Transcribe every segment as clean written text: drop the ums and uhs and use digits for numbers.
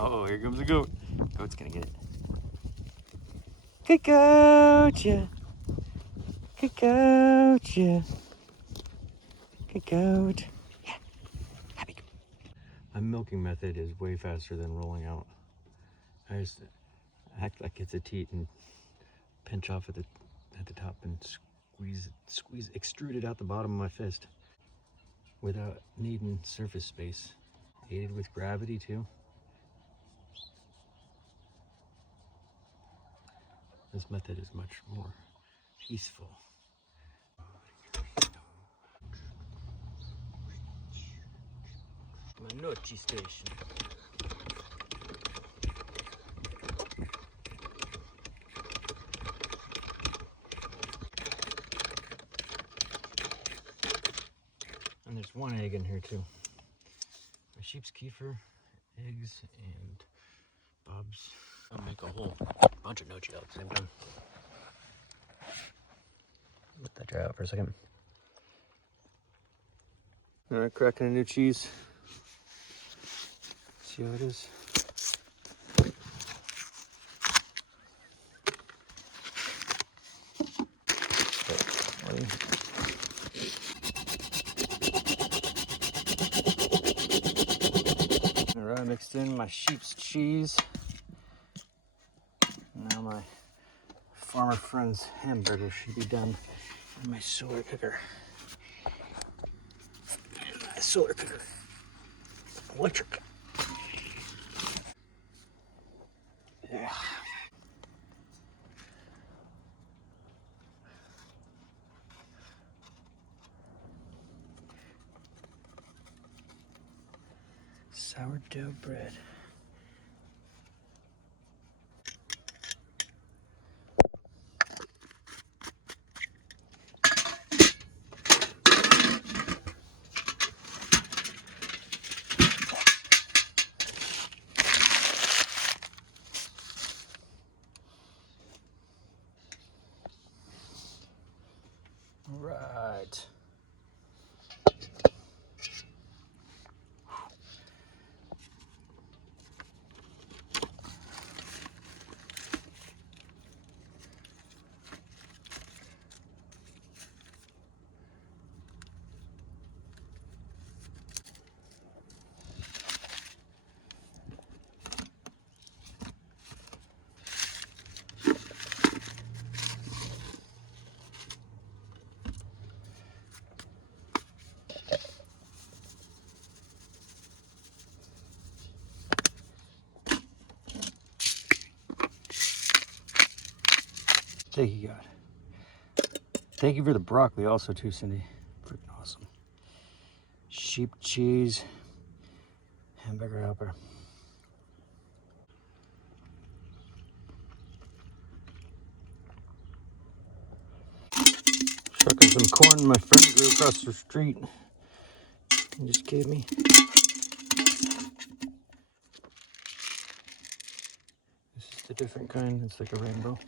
Oh, here comes the goat. Goat's gonna get it. Good goat, yeah. Good goat, yeah. Good goat. Yeah. Happy goat. My milking method is way faster than rolling out. I just act like it's a teat and pinch off at the top and squeeze, extrude it out the bottom of my fist without needing surface space. Aided with gravity too. This method is much more peaceful. My Nochi station. And there's one egg in here too. My sheep's kefir, eggs, and Bob's. I'll make a whole bunch of Nochi all at the same time. Let that dry out for a second. All right, cracking a new cheese. See how it is. All right, I mixed in my sheep's cheese. Now my farmer friend's hamburger should be done in my solar cooker. My solar cooker, electric. Yeah. Sourdough bread. All right. Thank you, God. Thank you for the broccoli also too, Cindy. Freaking awesome. Sheep cheese, hamburger helper. Shucking some corn my friend grew across the street and just gave me. This is the different kind. It's like a rainbow.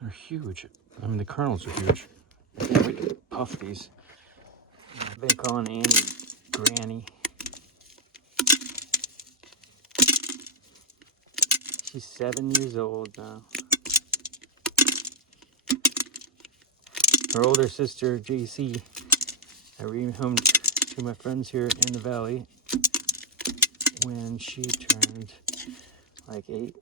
They're huge. I mean, the kernels are huge. I can't wait to puff these. I've been calling Annie Granny. She's 7 years old now. Her older sister, JC, I rehomed to my friends here in the valley when she turned like 8.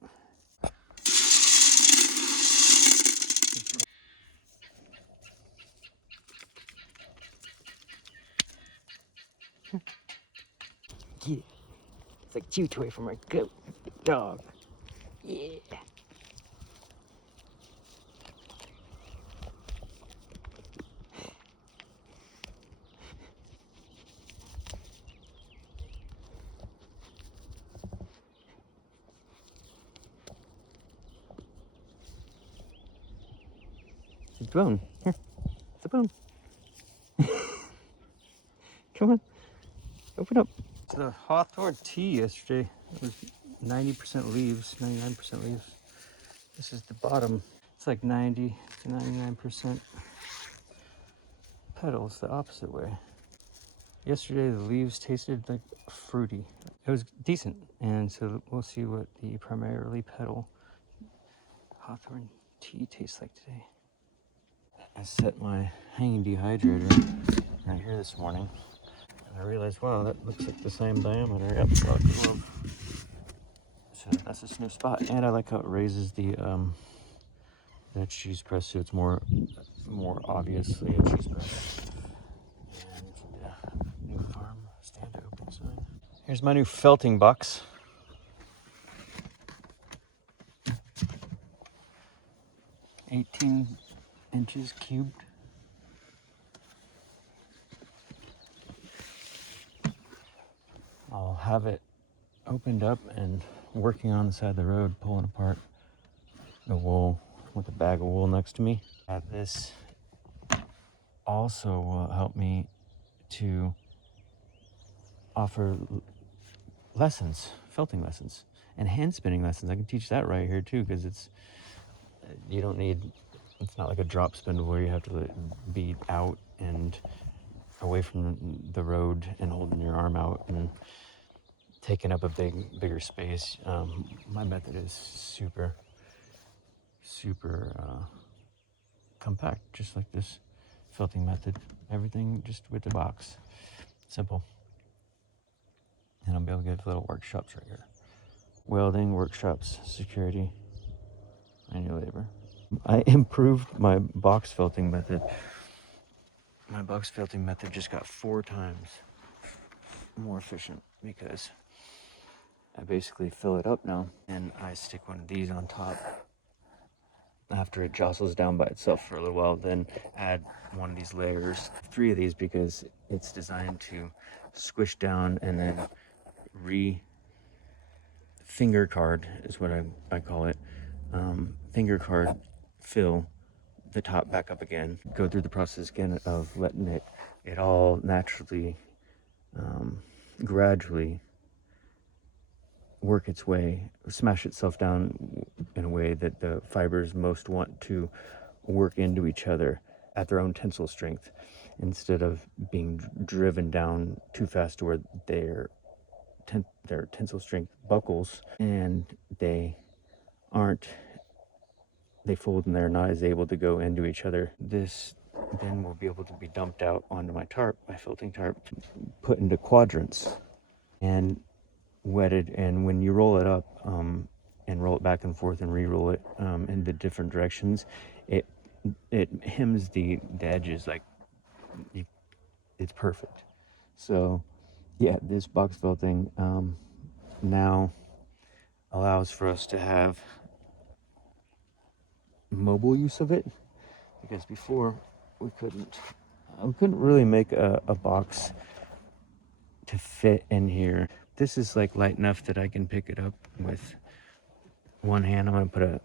Yeah. It's like chew toy for my goat, dog. Yeah. It's a bone. Here. It's a bone. Come on. Open up. It's the Hawthorne tea yesterday. It was 90% leaves, 99% leaves. This is the bottom. It's like 90 to 99% petals the opposite way. Yesterday the leaves tasted like fruity. It was decent, and so we'll see what the primarily petal hawthorn tea tastes like today. I set my hanging dehydrator right here this morning, and I realized, wow, that looks like the same diameter. Yep, so that's a new spot, and I like how it raises the cheese press, so it's more obviously a cheese press. And new farm stand open sign. Here's my new felting box. 18 inches cubed. I'll have it opened up and working on the side of the road, pulling apart the wool with a bag of wool next to me. This also will help me to offer lessons, felting lessons, and hand spinning lessons. I can teach that right here too, because it's not like a drop spindle where you have to be out and away from the road and holding your arm out and taking up a bigger space. My method is super compact, just like this felting method. Everything just with the box, simple. And I'll be able to get little workshops right here. Welding workshops, security, manual labor. I improved my box felting method. My box felting method just got 4 times more efficient because I basically fill it up now and I stick one of these on top. After it jostles down by itself for a little while, then add one of these layers, 3 of these, because it's designed to squish down and then finger card is what I call it. Finger card fill the top back up again. Go through the process again of letting it all naturally, gradually work its way, smash itself down in a way that the fibers most want to work into each other at their own tensile strength, instead of being driven down too fast to where their tensile strength buckles and they fold and they're not as able to go into each other. This then will be able to be dumped out onto my tarp, my felting tarp, put into quadrants and wetted. And when you roll it up and roll it back and forth and re-roll it in the different directions, it hems the edges like it's perfect. So yeah, this box felting now allows for us to have mobile use of it, because before we couldn't really make a box to fit in here. This is like light enough that I can pick it up with one hand. I'm gonna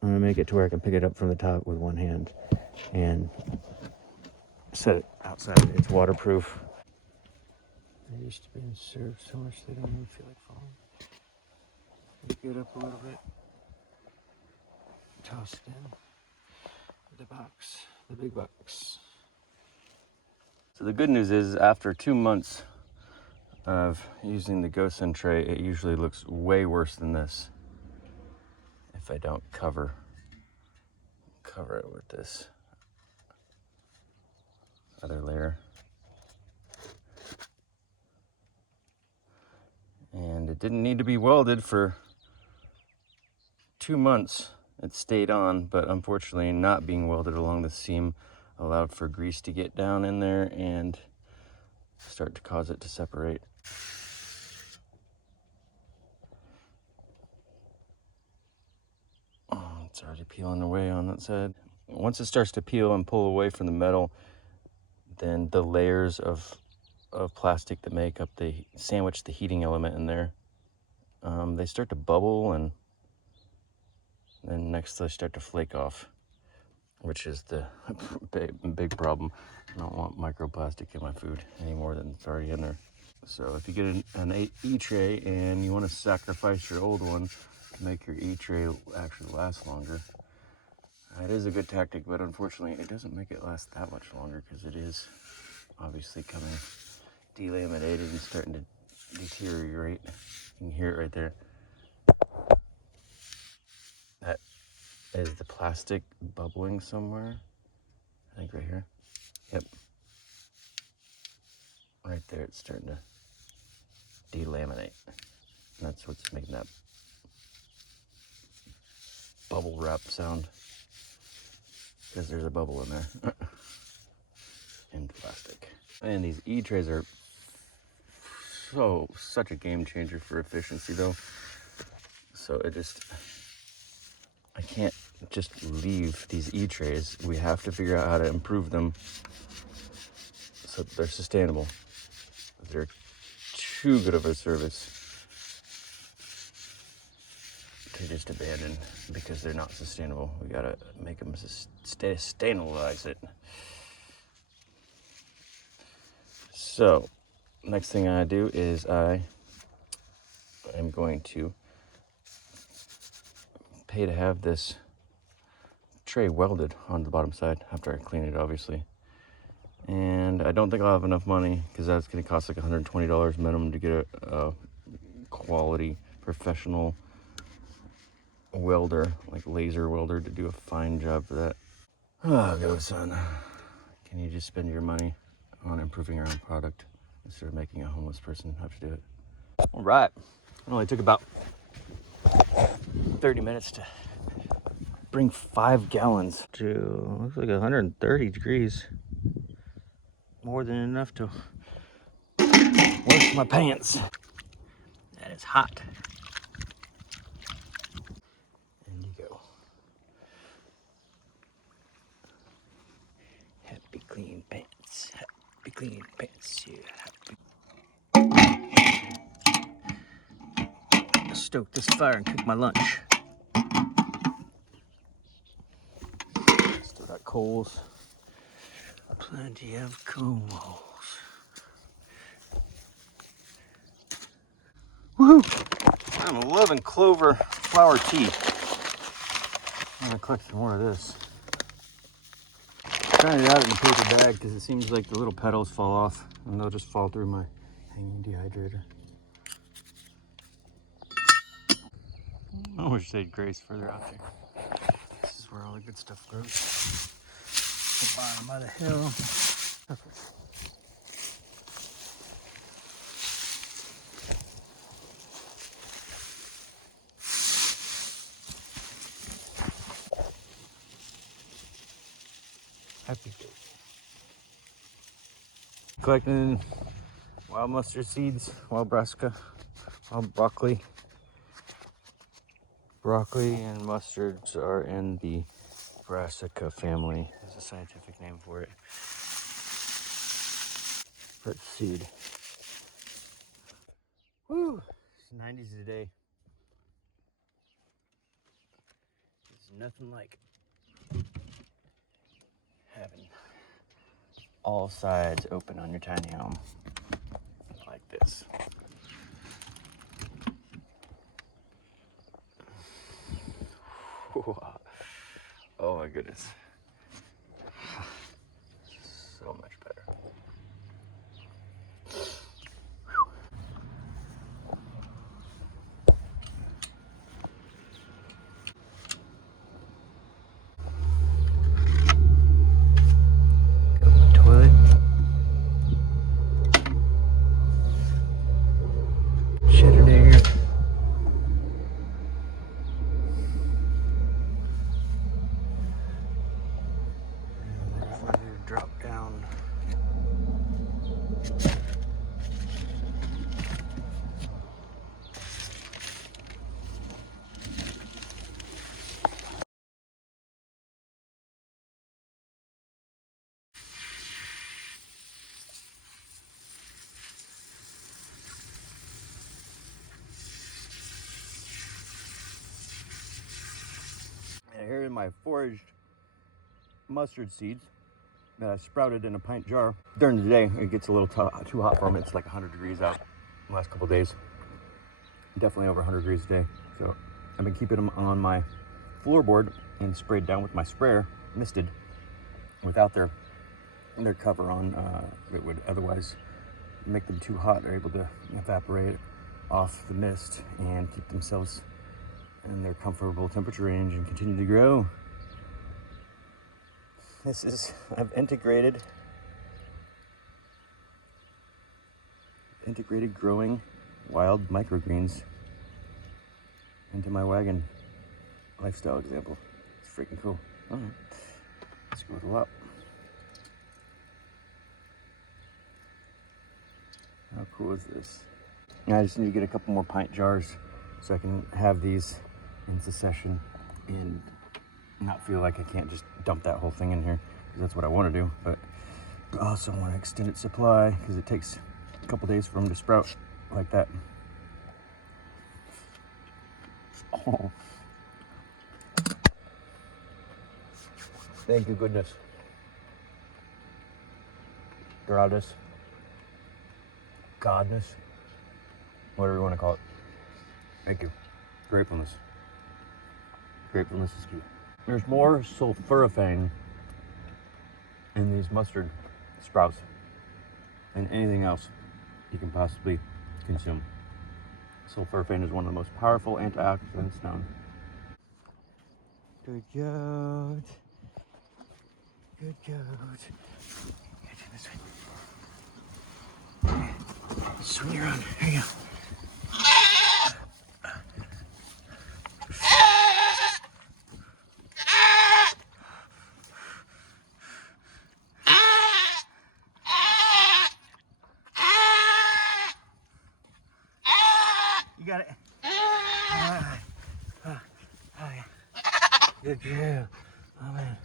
I'm gonna make it to where I can pick it up from the top with one hand and set it outside. It's waterproof. They're used to being served so much they don't even feel like falling. Get up a little bit, toss it in the box, the big box. So the good news is, after 2 months of using the GoSend tray, it usually looks way worse than this if I don't cover it with this other layer. And it didn't need to be welded for 2 months. It stayed on, but unfortunately not being welded along the seam allowed for grease to get down in there and start to cause it to separate. Oh, it's already peeling away on that side. Once it starts to peel and pull away from the metal, then the layers of plastic that sandwich the heating element in there, they start to bubble, and then next they start to flake off, which is the big problem. I don't want microplastic in my food any more than it's already in there. So if you get an E-tray and you want to sacrifice your old one to make your E-tray actually last longer, It is a good tactic, but unfortunately it doesn't make it last that much longer because it is obviously coming delaminated and starting to deteriorate. You can hear it right there. That is the plastic bubbling somewhere. I think right here. Yep. Right there, it's starting to delaminate. And that's what's making that bubble wrap sound. Because there's a bubble in there. In plastic. And these E-trays are such a game changer for efficiency though. So I can't just leave these E-trays. We have to figure out how to improve them so that they're sustainable. They're too good of a service to just abandon because they're not sustainable. We gotta make them sustainabilize it. So, next thing I do is I am going to pay to have this tray welded on the bottom side after I clean it, obviously. And I don't think I'll have enough money because that's going to cost like $120 minimum to get a quality professional welder, like laser welder, to do a fine job for that. Oh, go son. Can you just spend your money on improving your own product instead of making a homeless person have to do it? All right. It only took about 30 minutes to bring 5 gallons to, looks like 130 degrees. More than enough to wash my pants. And it's hot. And you go. Happy clean pants. Happy clean pants. Yeah, happy. Stoke this fire and cook my lunch. Still got coals. Plenty of coals. Woohoo! I'm loving clover flower tea. I'm gonna collect some more of this. I'm trying it out in a paper bag because it seems like the little petals fall off and they'll just fall through my hanging dehydrator. I wish they'd grace further out there. This is where all the good stuff grows. The bottom of the hill. Happy day. Collecting wild mustard seeds, wild brassica, wild broccoli. Broccoli and mustards are in the brassica family. There's a scientific name for it. Let's seed. Woo! It's 90s today. It's nothing like having all sides open on your tiny home like this. Oh my goodness. So much better. Go to my toilet. Shut it there. Drop down. And here are my foraged mustard seeds that I sprouted in a pint jar. During the day, it gets a little too hot for them. It's like 100 degrees out the last couple of days. Definitely over 100 degrees a day. So I've been keeping them on my floorboard and sprayed down with my sprayer, misted, without their cover on, it would otherwise make them too hot. They're able to evaporate off the mist and keep themselves in their comfortable temperature range and continue to grow. I've integrated growing wild microgreens into my wagon lifestyle example. It's freaking cool. All right, let's go to the lot. How cool is this? Now I just need to get a couple more pint jars so I can have these in succession and not feel like I can't just dump that whole thing in here, because that's what I want to do. But I also want to extend its supply because it takes a couple days for them to sprout like that. Oh. Thank you, goodness. Gratis. Godness. Whatever you want to call it. Thank you. Gratefulness. Gratefulness is key. There's more sulforaphane in these mustard sprouts than anything else you can possibly consume. Sulforaphane is one of the most powerful antioxidants known. Good goat. Good goat. Turn this way. Swing you around. Here you go. You got it. Good girl. Oh man.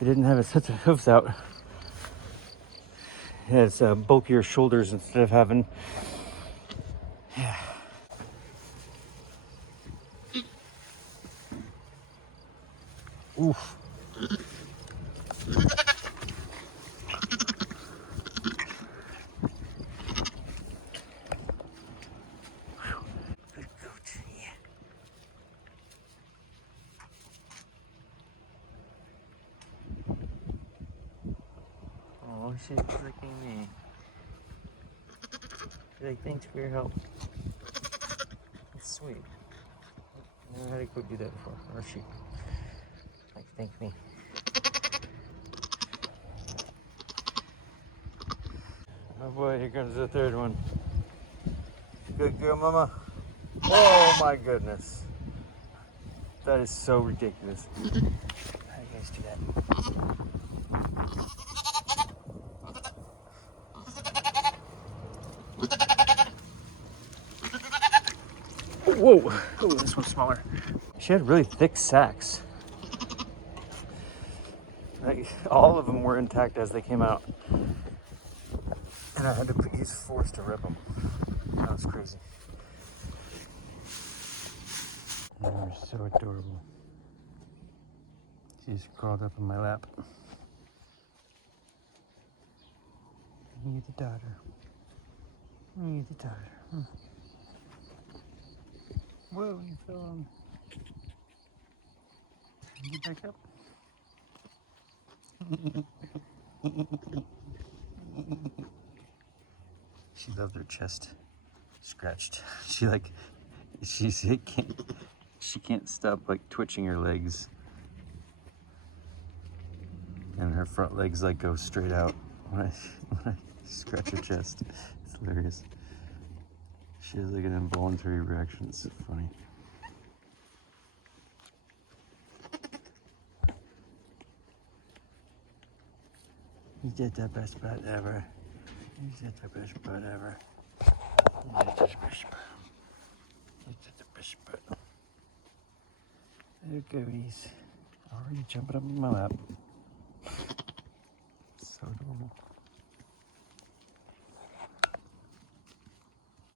It didn't have its sets of hoofs out. It has bulkier shoulders instead of having. Yeah. Oof. Oh, she's licking me. She's like, thanks for your help. It's sweet. I never had a goat do that before, or sheep. Like, thank me. Oh boy, here comes the third one. Good girl, mama. Oh my goodness. That is so ridiculous. How do you guys do that? Whoa! Oh, this one's smaller. She had really thick sacks. Like, all of them were intact as they came out. And I had to use force to rip them. That was crazy. They were so adorable. She's crawled up in my lap. You the daughter. You the daughter. Whoa, you fell on. Get back up. She loved her chest scratched. She can't stop like twitching her legs, and her front legs like go straight out when I scratch her chest. It's hilarious. She has like an involuntary reaction. It's so funny. You did the best butt ever. You did the best butt ever. You did the best butt. You did the best butt. There goes. Already jumping up in my lap.